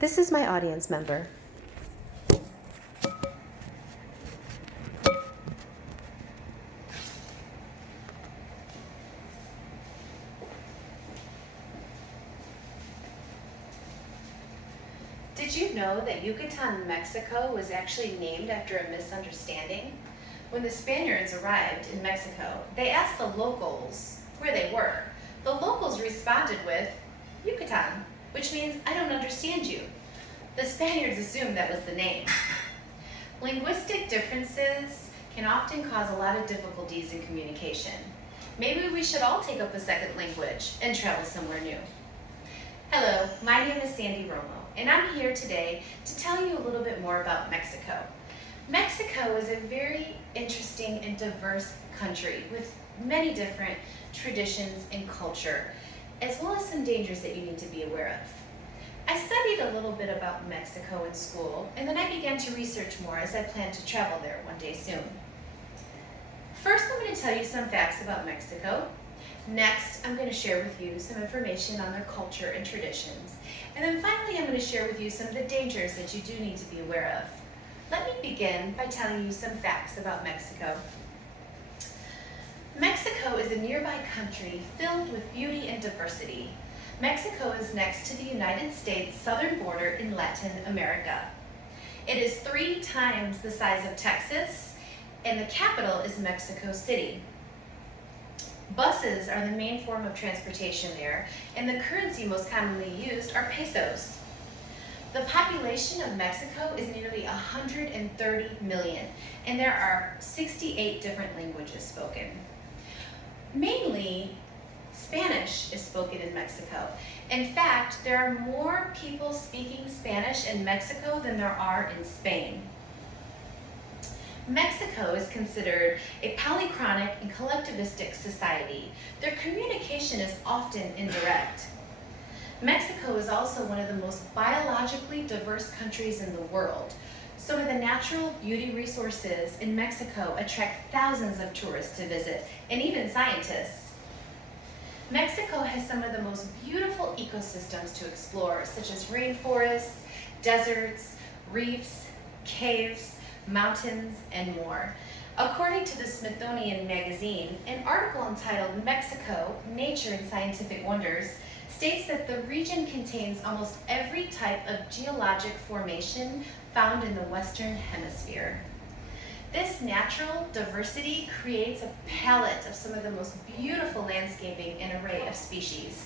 This is my audience member. Did you know that Yucatan, Mexico was actually named after a misunderstanding? When the Spaniards arrived in Mexico, they asked the locals where they were. The locals responded with, Yucatan, which means I don't understand you. The Spaniards assumed that was the name. Linguistic differences can often cause a lot of difficulties in communication. Maybe we should all take up a second language and travel somewhere new. Hello, my name is Sandy Romo, and I'm here today to tell you a little bit more about Mexico. Mexico is a very interesting and diverse country with many different traditions and culture, as well as some dangers that you need to be aware of. I studied a little bit about Mexico in school, and then I began to research more as I plan to travel there one day soon. First, I'm going to tell you some facts about Mexico. Next, I'm going to share with you some information on their culture and traditions. And then finally, I'm going to share with you some of the dangers that you do need to be aware of. Let me begin by telling you some facts about Mexico. Mexico is a nearby country filled with beauty and diversity. Mexico is next to the United States southern border in Latin America. It is 3 times the size of Texas, and the capital is Mexico City. Buses are the main form of transportation there, and the currency most commonly used are pesos. The population of Mexico is nearly 130 million, and there are 68 different languages spoken. Mainly, Spanish is spoken in Mexico. In fact, there are more people speaking Spanish in Mexico than there are in Spain. Mexico is considered a polychronic and collectivistic society. Their communication is often indirect. Mexico is also one of the most biologically diverse countries in the world. Some of the natural beauty resources in Mexico attract thousands of tourists to visit, and even scientists. Mexico has some of the most beautiful ecosystems to explore, such as rainforests, deserts, reefs, caves, mountains, and more. According to the Smithsonian Magazine, an article entitled Mexico, Nature and Scientific Wonders states that the region contains almost every type of geologic formation found in the Western Hemisphere. This natural diversity creates a palette of some of the most beautiful landscaping and array of species.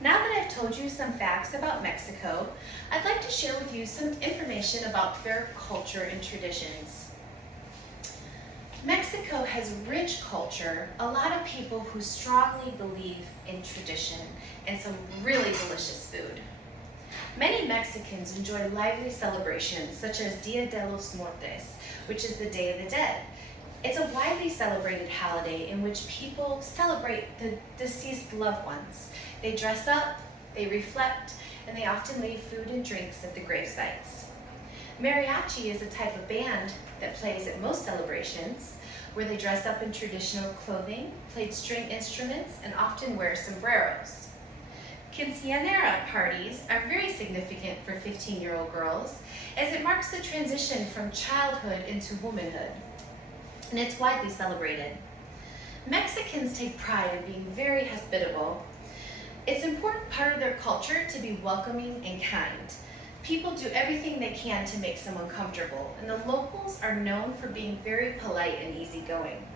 Now that I've told you some facts about Mexico, I'd like to share with you some information about their culture and traditions. Mexico has rich culture, a lot of people who strongly believe in tradition, and some really delicious food. Many Mexicans enjoy lively celebrations such as Dia de los Muertos, which is the Day of the Dead. It's a widely celebrated holiday in which people celebrate the deceased loved ones. They dress up, they reflect, and they often leave food and drinks at the grave sites. Mariachi is a type of band that plays at most celebrations, where they dress up in traditional clothing, play string instruments, and often wear sombreros. Quinceañera parties are very significant for 15-year-old girls, as it marks the transition from childhood into womanhood, and it's widely celebrated. Mexicans take pride in being very hospitable. It's an important part of their culture to be welcoming and kind. People do everything they can to make someone comfortable, and the locals are known for being very polite and easygoing.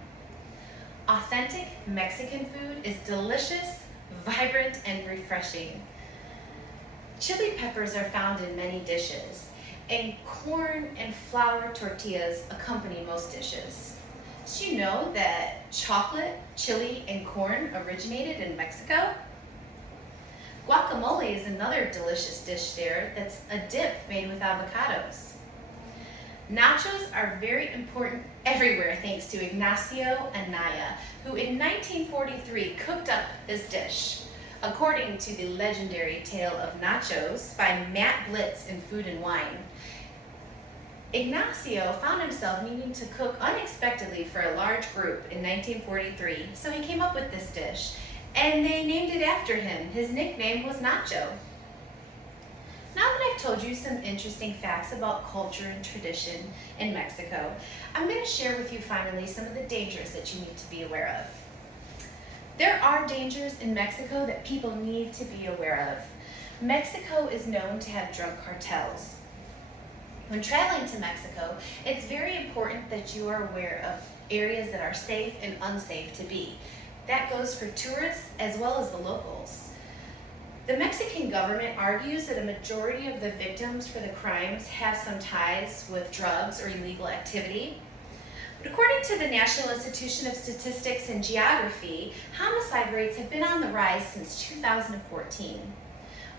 Authentic Mexican food is delicious, vibrant, and refreshing. Chili peppers are found in many dishes, and corn and flour tortillas accompany most dishes. Did you know that chocolate, chili, and corn originated in Mexico? Guacamole is another delicious dish there that's a dip made with avocados. Nachos are very important everywhere thanks to Ignacio Anaya, who in 1943 cooked up this dish. According to the legendary tale of nachos by Matt Blitz in Food and Wine, Ignacio found himself needing to cook unexpectedly for a large group in 1943, so he came up with this dish, and they named it after him. His nickname was Nacho. told you some interesting facts about culture and tradition in Mexico, I'm going to share with you finally some of the dangers that you need to be aware of. There are dangers in Mexico that people need to be aware of. Mexico is known to have drug cartels. When traveling to Mexico, it's very important that you are aware of areas that are safe and unsafe to be. That goes for tourists as well as the locals. The Mexican government argues that a majority of the victims for the crimes have some ties with drugs or illegal activity. But according to the National Institution of Statistics and Geography, homicide rates have been on the rise since 2014.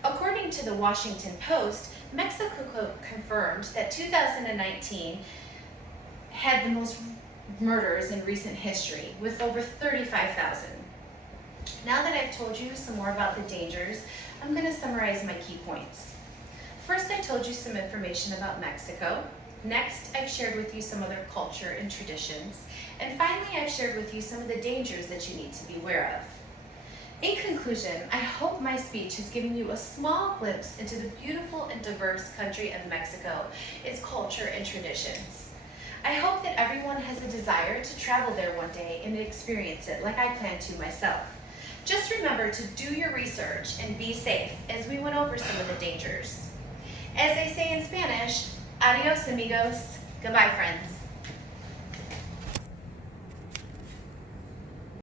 According to the Washington Post, Mexico confirmed that 2019 had the most murders in recent history, with over 35,000. Now that I've told you some more about the dangers, I'm going to summarize my key points. First, I told you some information about Mexico. Next, I've shared with you some other culture and traditions. And finally, I've shared with you some of the dangers that you need to be aware of. In conclusion, I hope my speech has given you a small glimpse into the beautiful and diverse country of Mexico, its culture and traditions. I hope that everyone has a desire to travel there one day and experience it like I plan to myself. Just remember to do your research and be safe as we went over some of the dangers. As they say in Spanish, adios amigos, goodbye friends.